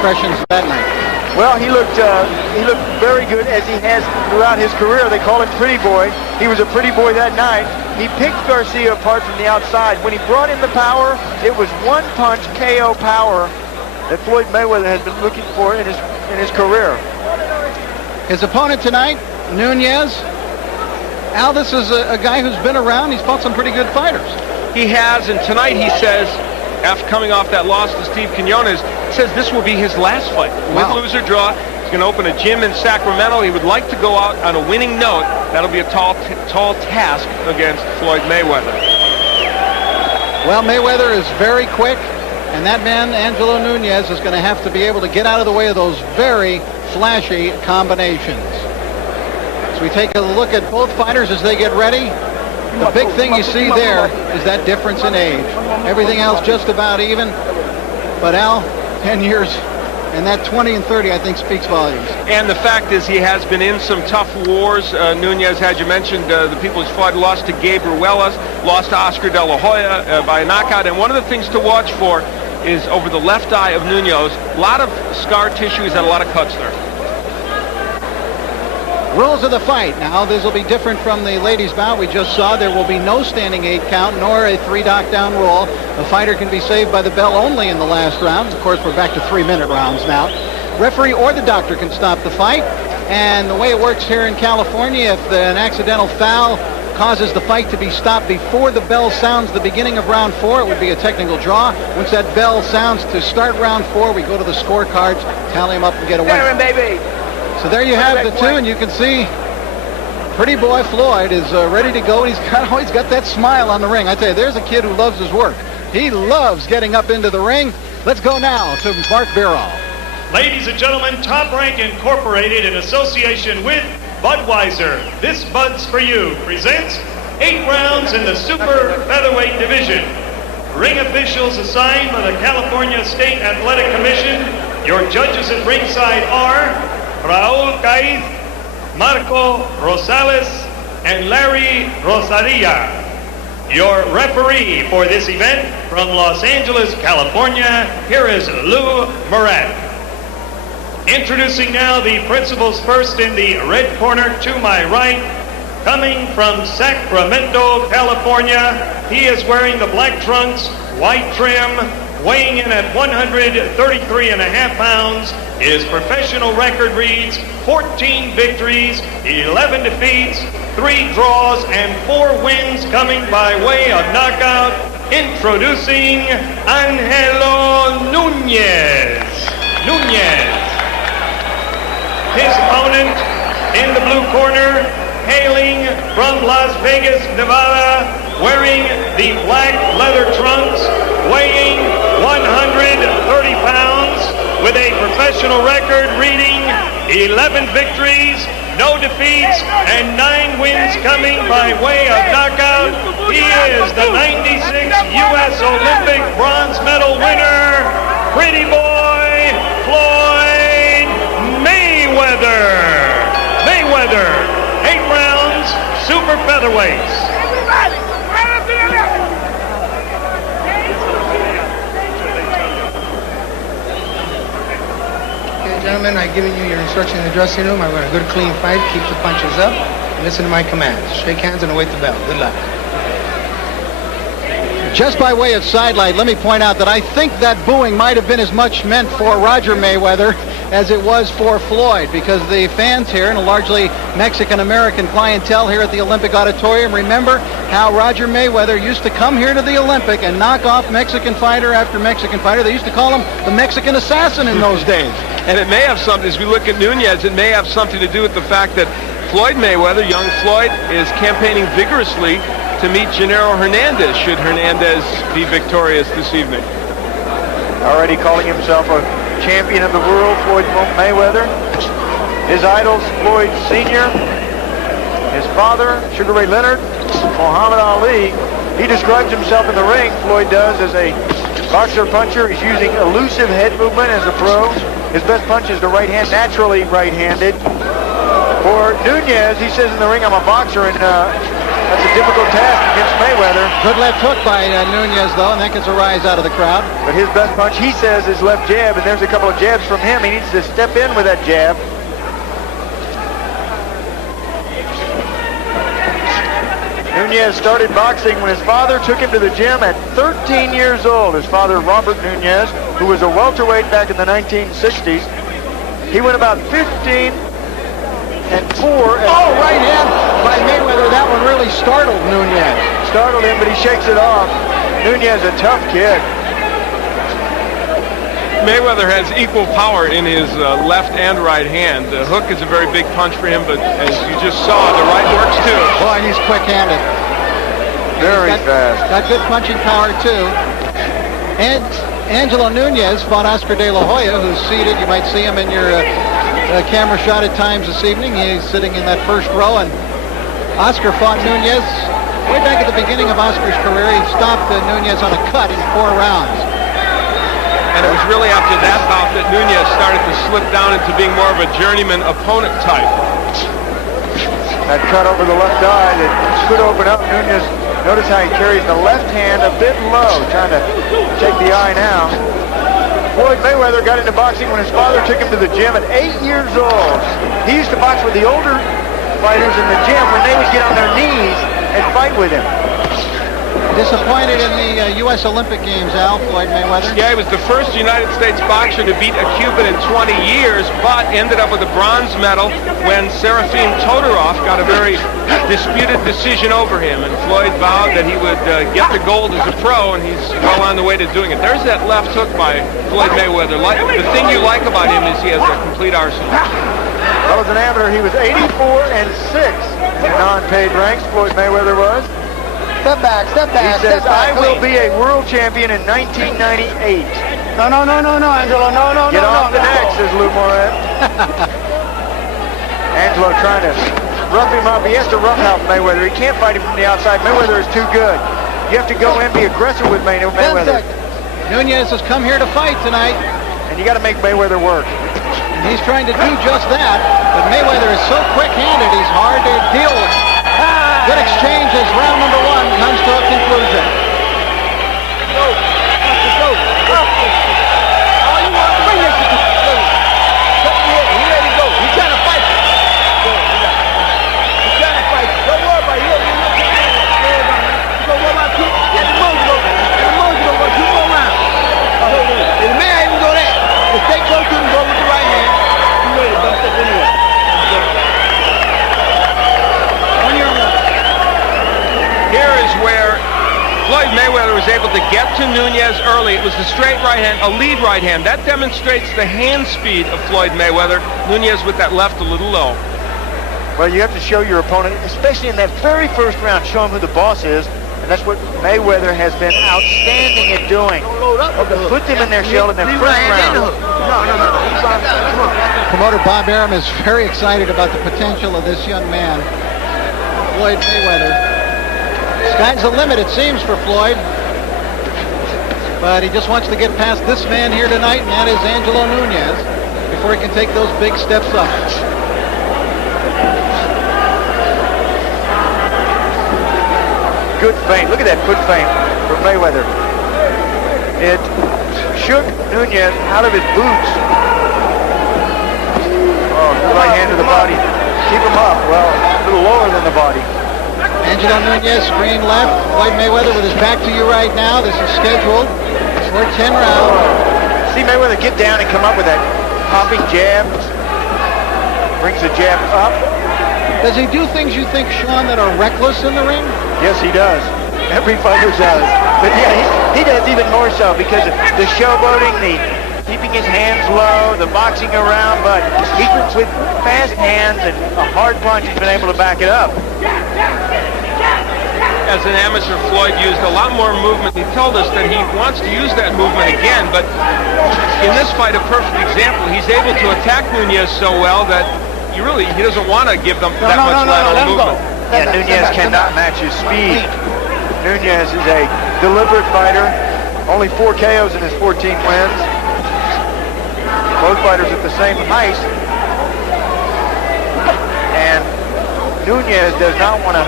impressions that night? Well, he looked very good, as he has throughout his career. They call him Pretty Boy. He was a pretty boy that night. He picked Garcia apart from the outside. When he brought in the power, it was one-punch KO power that Floyd Mayweather has been looking for in his career. His opponent tonight, Nunez. Al, this is a guy who's been around. He's fought some pretty good fighters. He has, and tonight he says, after coming off that loss to Steve Quinones, says this will be his last fight. Wow. Win, lose, or draw. He's going to open a gym in Sacramento. He would like to go out on a winning note. That'll be a tall task against Floyd Mayweather. Well, Mayweather is very quick, and that man, Angelo Nunez, is going to have to be able to get out of the way of those very flashy combinations. So we take a look at both fighters as they get ready. The big thing you see there is that difference in age. Everything else just about even. But Al, 10 years, and that 20 and 30, I think, speaks volumes. And the fact is he has been in some tough wars. Nunez, had you mentioned, the people he's fought, lost to Gabe Ruelas, lost to Oscar De La Hoya by a knockout. And one of the things to watch for is over the left eye of Nunez. A lot of scar tissue. He's had a lot of cuts there. Rules of the fight. Now, this will be different from the ladies' bout we just saw. There will be no standing 8 count, nor a 3 knockdown rule. The fighter can be saved by the bell only in the last round. Of course, we're back to 3-minute rounds now. Referee or the doctor can stop the fight. And the way it works here in California, if an accidental foul causes the fight to be stopped before the bell sounds the beginning of round 4, it would be a technical draw. Once that bell sounds to start round 4, we go to the scorecards, tally them up, and get a winner. Baby. So there you have the two, and you can see Pretty Boy Floyd is ready to go, and he's always got that smile on the ring. I tell you, there's a kid who loves his work. He loves getting up into the ring. Let's go now to Mark Birol. Ladies and gentlemen, Top Rank Incorporated, in association with Budweiser, This Bud's For You, presents 8 rounds in the super featherweight division. Ring officials assigned by the California State Athletic Commission. Your judges at ringside are Raul Caiz, Marco Rosales, and Larry Rosaria. Your referee for this event from Los Angeles, California, here is Lou Murat. Introducing now the principals first in the red corner to my right. Coming from Sacramento, California, he is wearing the black trunks, white trim, weighing in at 133.5 pounds. His professional record reads 14 victories, 11 defeats, 3 draws, and 4 wins coming by way of knockout. Introducing Angelo Nunez. His opponent in the blue corner, hailing from Las Vegas, Nevada, wearing the black leather trunks, weighing 130 pounds, with a professional record reading 11 victories, no defeats, and 9 wins coming by way of knockout. He is the 96 U.S. Olympic bronze medal winner, Pretty Boy Floyd Mayweather. 8 rounds, super featherweights. Gentlemen, I've given you your instruction in the dressing room. I want a good, clean fight. Keep the punches up. And listen to my commands. Shake hands and await the bell. Good luck. Just by way of sidelight, let me point out that I think that booing might have been as much meant for Roger Mayweather as it was for Floyd, because the fans here, and a largely Mexican-American clientele here at the Olympic Auditorium, remember how Roger Mayweather used to come here to the Olympic and knock off Mexican fighter after Mexican fighter. They used to call him the Mexican assassin in those days. And it may have something, as we look at Nunez, it may have something to do with the fact that Floyd Mayweather, young Floyd, is campaigning vigorously to meet Gennaro Hernandez, should Hernandez be victorious this evening. Already calling himself a champion of the world, Floyd Mayweather. His idols, Floyd Sr., his father, Sugar Ray Leonard, Muhammad Ali. He describes himself in the ring, Floyd does, as a boxer-puncher. He's using elusive head movement as a pro. His best punch is the right hand, naturally right-handed. For Nunez, he says in the ring, I'm a boxer, and that's a difficult task against Mayweather. Good left hook by Nunez, though, and that gets a rise out of the crowd. But his best punch, he says, is left jab, and there's a couple of jabs from him. He needs to step in with that jab. Nunez started boxing when his father took him to the gym at 13 years old. His father, Robert Nunez, who was a welterweight back in the 1960s. He went about 15 and 4. Oh, right hand by Mayweather. That one really startled Nunez. Startled him, but he shakes it off. Nunez, a tough kid. Mayweather has equal power in his left and right hand. The hook is a very big punch for him, but as you just saw, the right works too. Boy, he's quick-handed. Very fast. Got good punching power, too. And Angelo Nunez fought Oscar De La Hoya, who's seated. You might see him in your camera shot at times this evening. He's sitting in that first row, and Oscar fought Nunez way back at the beginning of Oscar's career. He stopped Nunez on a cut in 4 rounds. And it was really after that bout that Nunez started to slip down into being more of a journeyman opponent type. That cut over the left eye that could open up. Nunez, notice how he carries the left hand a bit low, trying to take the eye now. Floyd Mayweather got into boxing when his father took him to the gym at 8 years old. He used to box with the older fighters in the gym when they would get on their knees and fight with him. Disappointed in the U.S. Olympic Games, Al, Floyd Mayweather. Yeah, he was the first United States boxer to beat a Cuban in 20 years, but ended up with a bronze medal when Serafim Todorov got a very disputed decision over him, and Floyd vowed that he would get the gold as a pro, and he's well on the way to doing it. There's that left hook by Floyd Mayweather. The thing you like about him is he has a complete arsenal. Well, as an amateur, he was 84 and 6 in non-paid ranks. Floyd Mayweather was. Step back, step He back, says, step back. I will be a world champion in 1998. No, Angelo, no, Get off the neck, says Lou Moret. Angelo trying to rough him up. He has to rough out Mayweather. He can't fight him from the outside. Mayweather is too good. You have to go in, be aggressive with Mayweather. Nunez has come here to fight tonight. And you got to make Mayweather work. And he's trying to do just that. But Mayweather is so quick-handed, he's hard to deal with. Good exchange as round number 1 comes to a conclusion. Here is where Floyd Mayweather was able to get to Nunez early. It was the straight right hand, a lead right hand. That demonstrates the hand speed of Floyd Mayweather. Nunez with that left a little low. Well, you have to show your opponent, especially in that very first round, show him who the boss is. And that's what Mayweather has been outstanding at doing. Put them in their shell in their first round. Promoter Bob Arum is very excited about the potential of this young man, Floyd Mayweather. Sky's the limit, it seems, for Floyd. But he just wants to get past this man here tonight, and that is Angelo Nunez, before he can take those big steps up. Good feint. Look at that foot feint from Mayweather. It shook Nunez out of his boots. Oh, right hand to the body. Keep him up. Well, a little lower than the body. Angelo Nunez, screen left. Floyd Mayweather with his back to you right now. This is scheduled for 10 rounds. See Mayweather get down and come up with that popping jab. Brings the jab up. Does he do things you think, Sean, that are reckless in the ring? Yes, he does. Every fighter does. But yeah, he does even more so because of the showboating, the keeping his hands low, the boxing around, but he with fast hands and a hard punch, he's been able to back it up. As an amateur, Floyd used a lot more movement. He told us that he wants to use that movement again, but in this fight, a perfect example. He's able to attack Nunez so well that he doesn't want to give them that much lateral movement. Yeah, Nunez cannot match his speed. Nunez is a deliberate fighter. Only 4 KOs in his 14 wins. Both fighters at the same height. And Nunez does not want to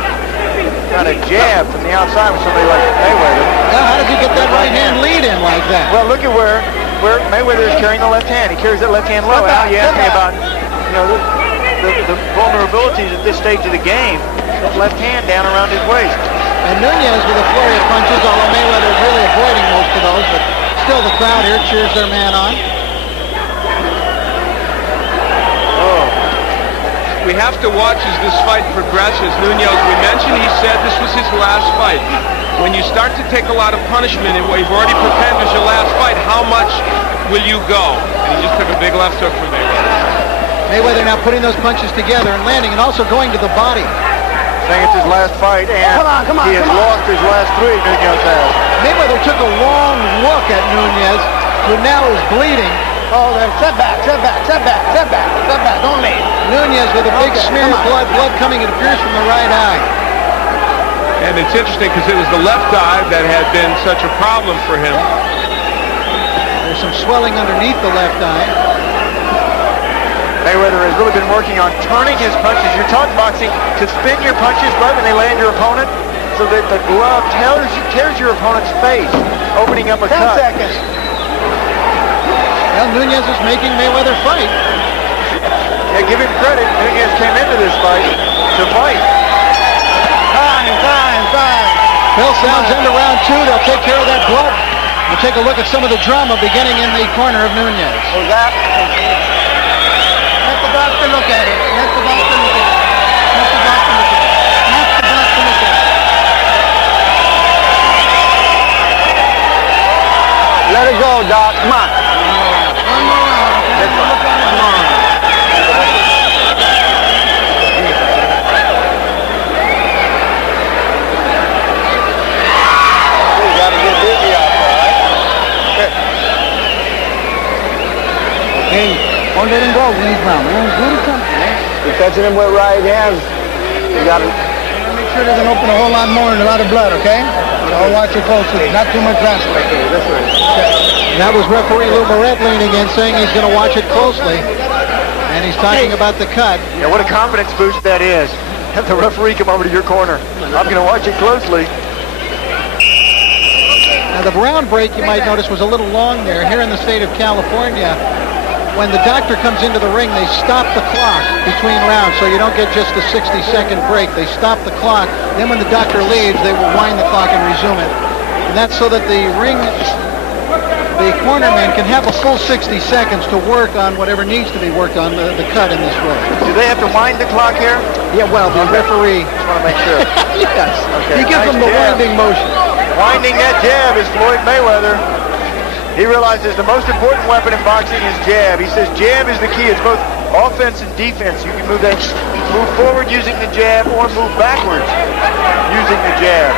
kind of jab from the outside with somebody like Mayweather. Now, how does he get that right hand lead in like that? Well, look at where Mayweather is carrying the left hand. He carries that left hand low. Now you ask me about, you know, the vulnerabilities at this stage of the game. That left hand down around his waist. And Nunez with a flurry of punches, although Mayweather really avoiding most of those, but still the crowd here cheers their man on. We have to watch as this fight progresses. Nunez, we mentioned, he said this was his last fight. When you start to take a lot of punishment and what you've already pretended is your last fight, how much will you go? And he just took a big left hook from Mayweather. Mayweather now putting those punches together and landing, and also going to the body. Saying it's his last fight, and he has lost his last 3, Nunez has. Mayweather took a long look at Nunez, who now is bleeding. Oh, then setback. Don't leave. Nunez with a big smear of blood coming, it appears, from the right eye. And it's interesting because it was the left eye that had been such a problem for him. There's some swelling underneath the left eye. Mayweather has really been working on turning his punches. You're taught in boxing to spin your punches right when they land your opponent, so that the glove tears your opponent's face, opening up a 10 cut. seconds. Well, Nunez is making Mayweather fight. Yeah, give him credit. Nunez came into this fight to fight. Time. Bell sounds into round 2. They'll take care of that blood. We'll take a look at some of the drama beginning in the corner of Nunez. Was that? Let the doctor look at it. Let it go, Doc. Come on. One more round. You got to get busy out there, right? Hey, don't let him go when he's down, man. Do something, man. You're touching him with right hands. You got to make sure it doesn't open a whole lot more and a lot of blood, okay? So watch it closely. Not too much transfer. Okay, this way. That was referee Lou Moret leaning in, saying he's going to watch it closely. And he's talking about the cut. Yeah, what a confidence boost that is. Have the referee come over to your corner. I'm going to watch it closely. Now, the round break, you might notice, was a little long there. Here in the state of California, when the doctor comes into the ring, they stop the clock between rounds, so you don't get just a 60-second break. They stop the clock. Then when the doctor leaves, they will wind the clock and resume it. And that's so that the cornerman can have a full 60 seconds to work on whatever needs to be worked on, the cut in this way. Do they have to wind the clock here? Yeah, well, the referee... Just want to make sure. Yes. Okay, He gives them the jab. winding motion. Winding that jab is Floyd Mayweather. He realizes the most important weapon in boxing is jab. He says jab is the key. It's both offense and defense. You can move forward using the jab or move backwards using the jab.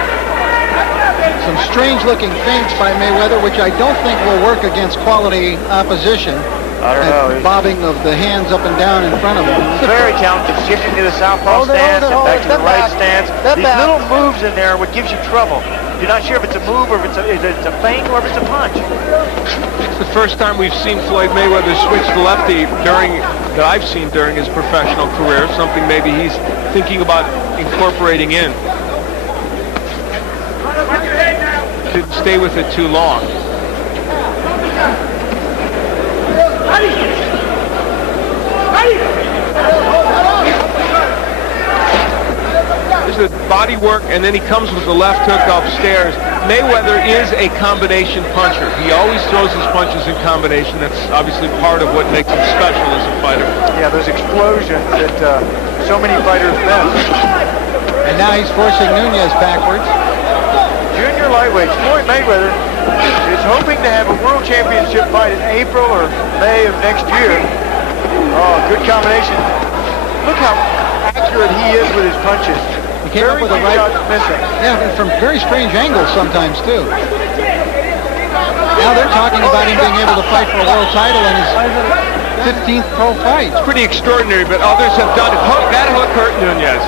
Some strange-looking feints by Mayweather, which I don't think will work against quality opposition. I don't know. Bobbing of the hands up and down in front of him. Very talented. Shifting to the southpaw stance and back to the right stance. These little moves in there are what gives you trouble. You're not sure if it's a move or if it's a feint or if it's a punch. It's the first time we've seen Floyd Mayweather switch to lefty that I've seen during his professional career, something maybe he's thinking about incorporating in. Didn't stay with it too long. There's the body work, and then he comes with the left hook upstairs. Mayweather is a combination puncher. He always throws his punches in combination. That's obviously part of what makes him special as a fighter. Yeah, those explosions that so many fighters miss. And now he's forcing Nunez backwards. Junior lightweight Floyd Mayweather is hoping to have a world championship fight in April or May of next year. Oh, good combination. Look how accurate he is with his punches. He came up with a right... missing. Yeah, and from very strange angles sometimes, too. Now they're talking about him being able to fight for a world title in his 15th pro fight. It's pretty extraordinary, but others have done it. That hook hurt Nunez.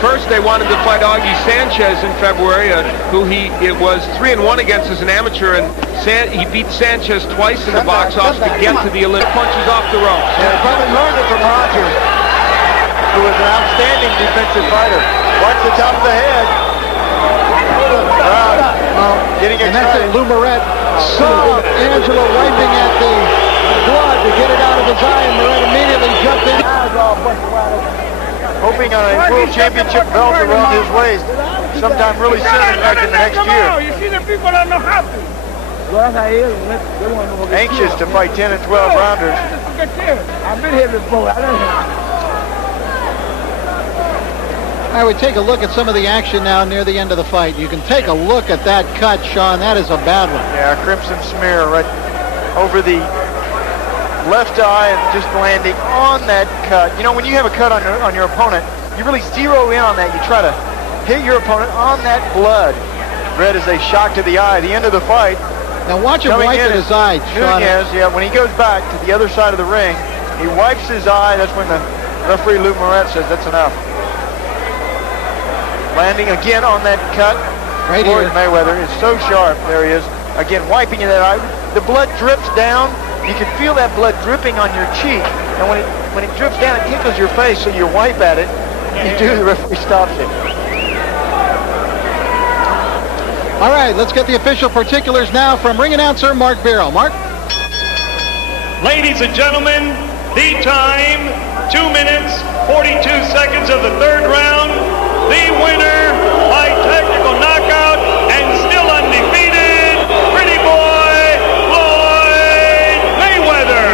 First, they wanted to fight Augie Sanchez in February, who it was 3-1 against as an amateur, and he beat Sanchez twice in the box office to get to the Olympic punches off the ropes. Yeah, probably learned it from Roger. who is an outstanding defensive fighter. Watch the top of the head. Getting And that's excited. it. Lou Moret saw Angelo wiping at the blood to get it out of his eye, and Moret immediately jumped in. Hoping on a world championship belt around his waist sometime really soon, in fact, in the next year. You see the people that know how to. Anxious to fight 10 and 12 rounders. I've been here before. I would take a look at some of the action now near the end of the fight. You can take a look at that cut, Sean. That is a bad one. Yeah, crimson smear right over the left eye and just landing on that cut. You know, when you have a cut on your opponent, you really zero in on that. You try to hit your opponent on that blood. Red is a shock to the eye. The end of the fight. Now watch him wipe at his eye, Sean. Nunez, yeah, when he goes back to the other side of the ring, he wipes his eye. That's when the referee, Lou Moret, says that's enough. Landing again on that cut. Right Floyd here. Mayweather is so sharp. There he is. Again, wiping in that eye. The blood drips down. You can feel that blood dripping on your cheek. And when it drips down, it tickles your face, so you wipe at it. You do, the referee stops it. All right, let's get the official particulars now from ring announcer Mark Barrow. Mark? Ladies and gentlemen, the time, 2 minutes, 42 seconds of the third round. The winner by technical knockout and still undefeated, pretty boy, Floyd Mayweather.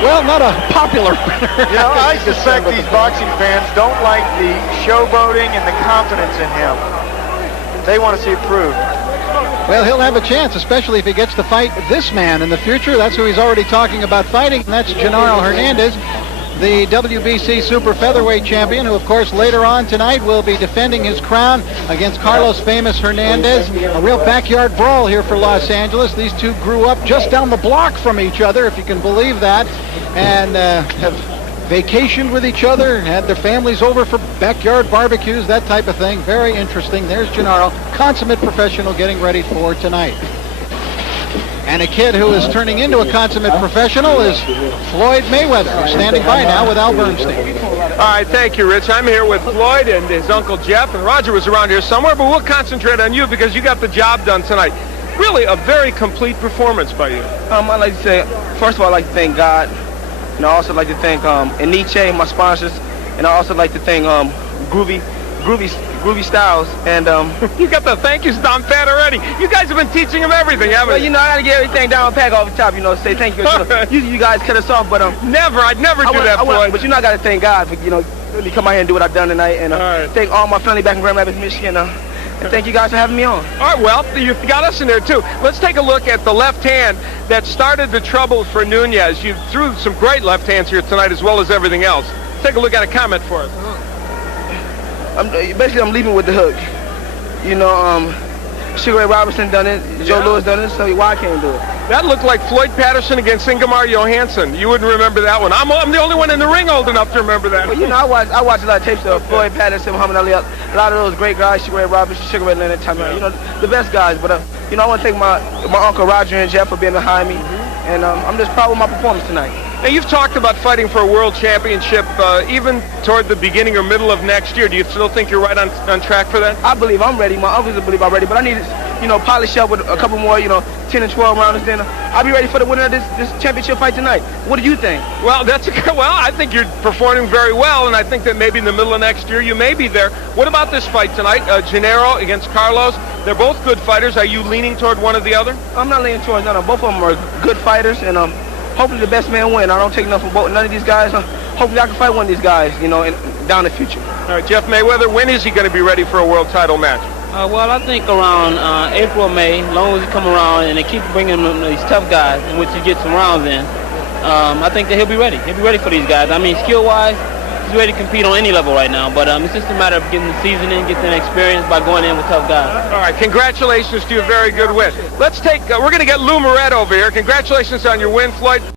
Well, not a popular winner. You know, I suspect these boxing fans don't like the showboating and the confidence in him. They want to see it proved. Well, he'll have a chance, especially if he gets to fight this man in the future. That's who he's already talking about fighting, and that's Genaro Hernandez, the WBC Super Featherweight champion, who, of course, later on tonight will be defending his crown against Carlos Famous Hernandez. A real backyard brawl here for Los Angeles. These two grew up just down the block from each other, if you can believe that, and have vacationed with each other, had their families over for backyard barbecues, that type of thing. Very interesting. There's Genaro, consummate professional, getting ready for tonight. And a kid who is turning into a consummate professional is Floyd Mayweather, who's standing by now with Al Bernstein. All right, thank you, Rich. I'm here with Floyd and his uncle Jeff, and Roger was around here somewhere, but we'll concentrate on you because you got the job done tonight. Really a very complete performance by you. I'd like to say, first of all, I'd like to thank God, and I also like to thank Aniche, my sponsors, and I also like to thank Groovy Styles, and You got the thank yous down pat already. You guys have been teaching him everything, haven't well, you? you know, I gotta get everything down pack off the top, you know, say thank you. You guys cut us off, but Never, I'd never do that, Floyd. but you know, I gotta thank God for really come out here and do what I've done tonight, and thank all my family back in Grand Rapids, Michigan, and thank you guys for having me on. All right, well, you've got us in there, too. Let's take a look at the left hand that started the trouble for Nunez. You threw some great left hands here tonight as well as everything else. Take a look at a comment for us. I'm leaving with the hook. You know, Sugar Ray Robinson done it, Joe Louis done it, so why I can't do it? That looked like Floyd Patterson against Ingemar Johansson. You wouldn't remember that one. I'm the only one in the ring old enough to remember that. Well, you know, I watch a lot of tapes of Floyd Patterson, Muhammad Ali, a lot of those great guys, Sugar Ray Robinson, Sugar Ray Leonard, you know, the best guys. But, you know, I want to thank my uncle Roger and Jeff for being behind me, and I'm just proud of my performance tonight. Now, you've talked about fighting for a world championship even toward the beginning or middle of next year. Do you still think you're right on track for that? I believe I'm ready. My uncles believe I'm ready, but I need to, polish up with a couple more, 10 and 12 rounds. Then I'll be ready for the winner of this championship fight tonight. What do you think? Well, I think you're performing very well, and I think that maybe in the middle of next year you may be there. What about this fight tonight? Genaro against Carlos. They're both good fighters. Are you leaning toward one or the other? I'm not leaning towards none of them. Both of them are good fighters, and hopefully the best man win. I don't take nothing from none of these guys. Hopefully I can fight one of these guys, down the future. All right, Jeff Mayweather, when is he going to be ready for a world title match? Well, I think around April, May, as long as he come around and they keep bringing him these tough guys in which he gets some rounds in, I think that he'll be ready. He'll be ready for these guys. I mean, skill-wise, he's ready to compete on any level right now, but it's just a matter of getting the seasoning, getting the experience by going in with tough guys. All right, congratulations to you. Very good win. Let's take, we're going to get Lou Moret over here. Congratulations on your win, Floyd.